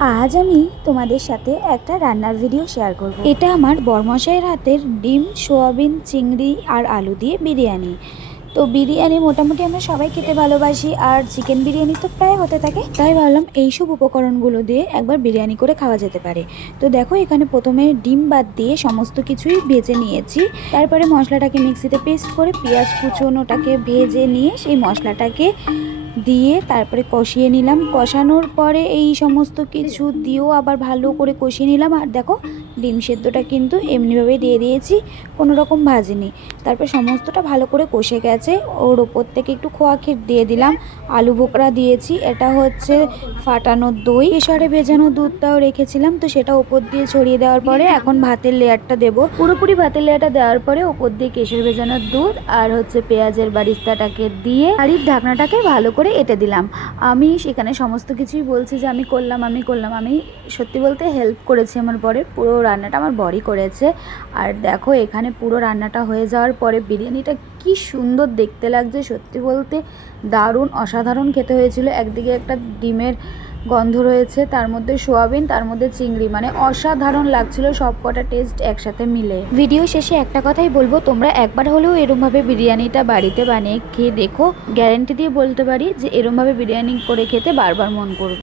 আজ আমি তোমাদের সাথে একটা রান্নার ভিডিও শেয়ার করব। এটা আমার বরমশাইয়ের হাতের ডিম সোয়াবিন চিংড়ি আর আলু দিয়ে বিরিয়ানি। তো বিরিয়ানি মোটামুটি আমরা সবাই খেতে ভালোবাসি, আর চিকেন বিরিয়ানি তো প্রায় হতে থাকে, তাই ভাবলাম এইসব উপকরণগুলো দিয়ে একবার বিরিয়ানি করে খাওয়া যেতে পারে। তো দেখো, এখানে প্রথমে ডিম বাদ দিয়ে সমস্ত কিছুই ভেজে নিয়েছি। তারপরে মশলাটাকে মিক্সিতে পেস্ট করে পেঁয়াজ কুচোনোটাকে ভেজে নিয়ে সেই মশলাটাকে দিয়ে তারপরে কষিয়ে নিলাম। কষানোর পরে এই সমস্ত কিছু দিয়েও আবার ভালো করে কষিয়ে নিলাম। আর দেখো, ডিম সেদ্ধটা কিন্তু এমনিভাবে দিয়ে দিয়েছি, কোনো রকম ভাজিনি। তারপর সমস্তটা ভালো করে কষে গেছে, ওর ওপর থেকে একটু খোয়া ক্ষীর দিয়ে দিলাম। আলু বোকরা দিয়েছি, এটা হচ্ছে ফাটানো দই, কেশরে ভেজানো দুধটাও রেখেছিলাম, তো সেটা ওপর দিয়ে ছড়িয়ে দেওয়ার পরে এখন ভাতের লেয়ারটা দেবো। পুরোপুরি ভাতের লেয়ারটা দেওয়ার পরে ওপর দিয়ে কেশর ভেজানো দুধ আর হচ্ছে পেঁয়াজের বারিস্তাটাকে দিয়ে হাঁড়ির ঢাকনাটাকে ভালো করে এঁটে দিলাম। আমি সেখানে সমস্ত কিছুই বলছি যে আমি করলাম। আমি সত্যি বলতে হেল্প করেছি আমার বরের, পুরো রান্নাটা আমার বরই করেছে। আর দেখো, এখানে পুরো রান্নাটা হয়ে যাওয়ার পরে বিরিয়ানিটা কি সুন্দর দেখতে লাগছে, সত্যি বলতে দারুণ অসাধারণ খেতে হয়েছিল। একদিকে একটা ডিমের গন্ধ রয়েছে, তার মধ্যে সোয়াবিন, তার মধ্যে চিংড়ি, মানে অসাধারণ লাগছিল সব কটা টেস্ট একসাথে মিলে। ভিডিও শেষে একটা কথাই বলবো, তোমরা একবার হলেও এরমভাবে বিরিয়ানিটা বাড়িতে বানিয়ে খেয়ে দেখো। গ্যারেন্টি দিয়ে বলতে পারি যে এরমভাবে বিরিয়ানি করে খেতে বারবার মন করবে।